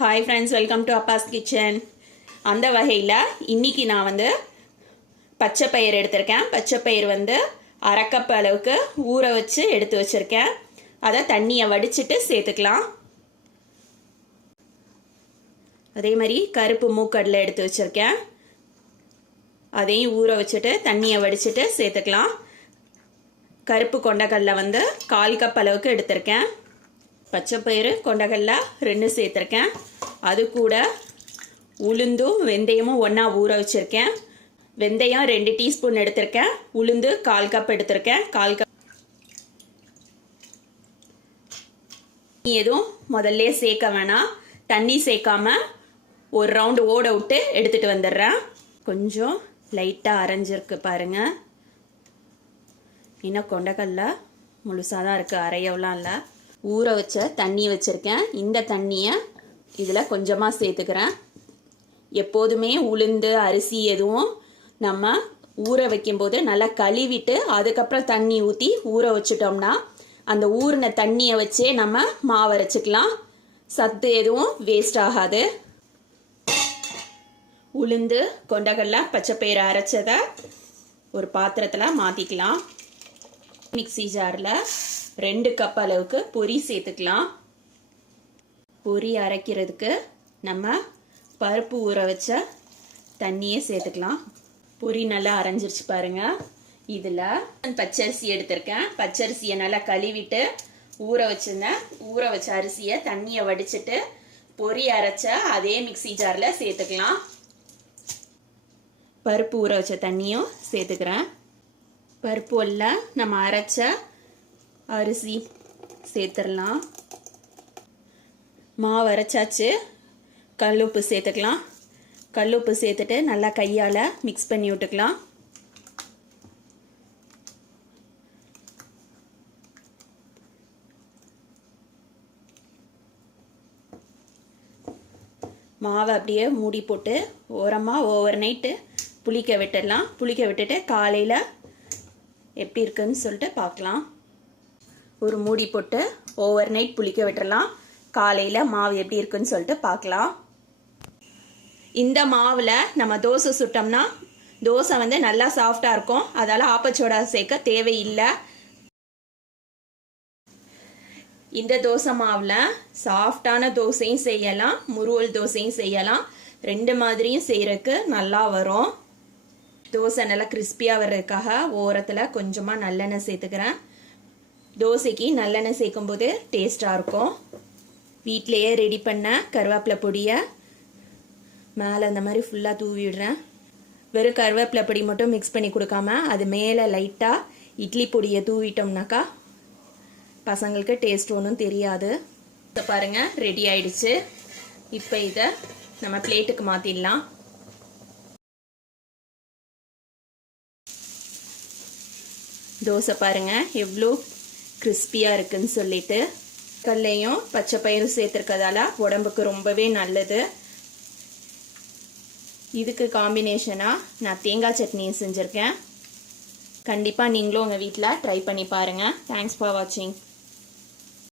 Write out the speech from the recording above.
Hi friends, welcome to Abbas kitchen. அந்த வகையில் இன்றைக்கி நான் பச்சை பயிர் எடுத்திருக்கேன். பச்சை பயிர் அரை கப் அளவுக்கு ஊற வச்சு எடுத்து வச்சுருக்கேன். அதை தண்ணியை வடிச்சிட்டு சேர்த்துக்கலாம். அதே மாதிரி கருப்பு மூக்கடலை எடுத்து வச்சுருக்கேன். அதையும் ஊற வச்சுட்டு தண்ணியை வடிச்சிட்டு சேர்த்துக்கலாம். கருப்பு கொண்டக்கடலை 1/4 கப் அளவுக்கு எடுத்திருக்கேன். பச்சைப்பயிறு கொண்டக்கடலை 2 சேர்த்துருக்கேன். அது கூட உளுந்தும் வெந்தயமும் ஒன்றா ஊற வச்சுருக்கேன். வெந்தயம் 2 டீஸ்பூன் எடுத்திருக்கேன். உளுந்து 1/4 கப் எடுத்திருக்கேன். 1/4 கப் எதுவும் முதல்ல சேர்க்க வேணாம். தண்ணி சேர்க்காம ஒரு ரவுண்டு ஓட விட்டு எடுத்துகிட்டு வந்துடுறேன். கொஞ்சம் லைட்டாக அரைஞ்சிருக்கு பாருங்கள். இன்னும் கொண்டக்கடலை முழுசாக தான் இருக்குது, அரையவெல்லாம் இல்லை. ஊற வச்ச தண்ணி வச்சுருக்கேன். இந்த தண்ணியை இதில் கொஞ்சமாக சேர்த்துக்கிறேன். எப்போதுமே உளுந்து அரிசி எதுவும் நம்ம ஊற வைக்கும்போது நல்லா கழுவிட்டு அதுக்கப்புறம் தண்ணி ஊற்றி ஊற வச்சிட்டோம்னா அந்த ஊறின தண்ணியை வச்சே நம்ம மாவு அரைச்சிக்கலாம். சத்து எதுவும் வேஸ்ட் ஆகாது. உளுந்து கொண்டக்கடலை பச்சைப்பயிறு அரைச்சதை ஒரு பாத்திரத்தில் மாற்றிக்கலாம். மிக்ஸி ஜாரில் 2 கப் அளவுக்கு பொரி சேர்த்துக்கலாம். பொரி அரைக்கிறதுக்கு நம்ம பருப்பு ஊற வச்ச தண்ணியே சேர்த்துக்கலாம். பொரி நல்லா அரைஞ்சிருச்சு பாருங்க. இதில் பச்சரிசி எடுத்திருக்கேன். பச்சரிசியை நல்லா கழுவிட்டு ஊற வச்ச அரிசியை தண்ணியை வடிச்சிட்டு பொரி அரைச்ச அதே மிக்ஸி ஜாரில் சேர்த்துக்கலாம். பருப்பு ஊற வச்ச தண்ணியும் சேர்த்துக்கிறேன். பருப்பு உள்ள நம்ம அரைச்ச அரிசி சேர்த்துடலாம். மாவு அரைச்சாச்சு. கல்லுப்பு சேர்த்துக்கலாம். கல்லுப்பு சேர்த்துட்டு நல்லா கையால் மிக்ஸ் பண்ணி விட்டுக்கலாம். மாவை அப்படியே மூடி போட்டு ஓரமாக ஓவர் நைட்டு புளிக்க விட்டுடலாம். புளிக்க விட்டுட்டு காலையில் எப்படி இருக்குன்னு சொல்லிட்டு பார்க்கலாம். ஒரு மூடி போட்டு ஓவர் நைட் புளிக்க விட்டுறலாம். காலையில் மாவு எப்படி இருக்குன்னு சொல்லிட்டு பார்க்கலாம். இந்த மாவில் நம்ம தோசை சுட்டோம்னா தோசை நல்லா சாஃப்டாக இருக்கும். அதால் ஆப்பச்சோடா சேர்க்க தேவையில்லை. இந்த தோசை மாவில் சாஃப்டான தோசையும் செய்யலாம், முருவல் தோசையும் செய்யலாம். 2 மாதிரியும் செய்கிறதுக்கு நல்லா வரும். தோசை நல்லா கிறிஸ்பியாக வர்றதுக்காக ஓரத்தில் கொஞ்சமாக நல்லெண்ணெய் சேர்த்துக்கிறேன். தோசைக்கு நல்லெண்ணெய் சேர்க்கும்போது டேஸ்டாக இருக்கும். வீட்டிலையே ரெடி பண்ண கருவேப்பிலை பொடியை மேலே அந்த மாதிரி ஃபுல்லாக தூவி விடுறேன். வெறும் கருவேப்பிலை பொடி மட்டும் மிக்ஸ் பண்ணி கொடுக்காம அது மேலே லைட்டாக இட்லி பொடியை தூவிட்டோம்னாக்கா பசங்களுக்கு டேஸ்ட் ஒன்றும் தெரியாது. இதை பாருங்கள், ரெடி ஆயிடுச்சு. இப்போ இதை நம்ம பிளேட்டுக்கு மாற்றிடலாம். தோசை பாருங்கள் எவ்வளோ கிறிஸ்பியாக இருக்குன்னு சொல்லிட்டு. கடலையும் பச்சை பயிரும் சேர்த்துருக்கதால உடம்புக்கு ரொம்பவே நல்லது. இதுக்கு காம்பினேஷனாக நான் தேங்காய் சட்னியும் செஞ்சுருக்கேன். கண்டிப்பாக நீங்களும் உங்கள் வீட்டில் ட்ரை பண்ணி பாருங்கள். தேங்க்ஸ் ஃபார் வாட்சிங்.